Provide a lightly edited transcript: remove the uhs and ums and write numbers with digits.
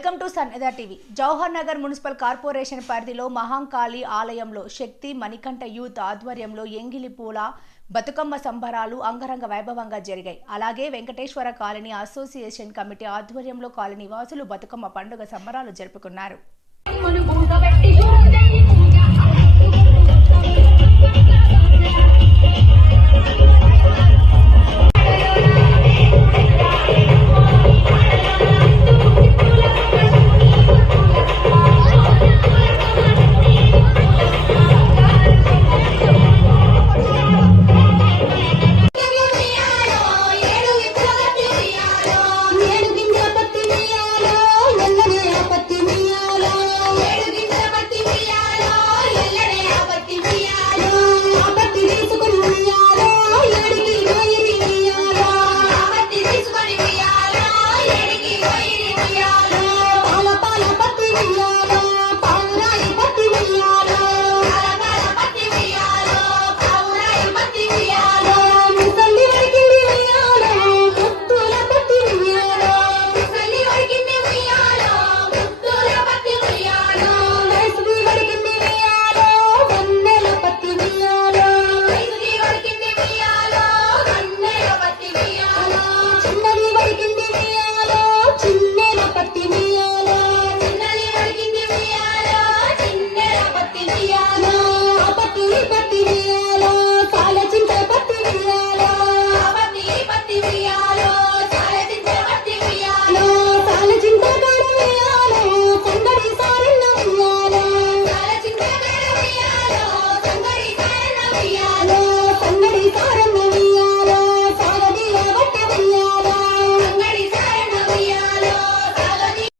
Welcome to సన్నిధా TV. Jawahar Nagar municipal corporation పరిధిలో మహాంకాళి ఆలయంలో శక్తి Manikanta youth ఆధ్వర్యంలో ఎంగిలి పూల బతుకమ్మ సంబరాలు అంగరంగ వైభవంగా జరిగాయి. అలాగే వెంకటేశ్వర కాలనీ అసోసియేషన్ కమిటీ ఆధ్వర్యంలో కాలనీ వాసులు బతుకమ్మ పండుగ సంబరాలు జరుపుకున్నారు.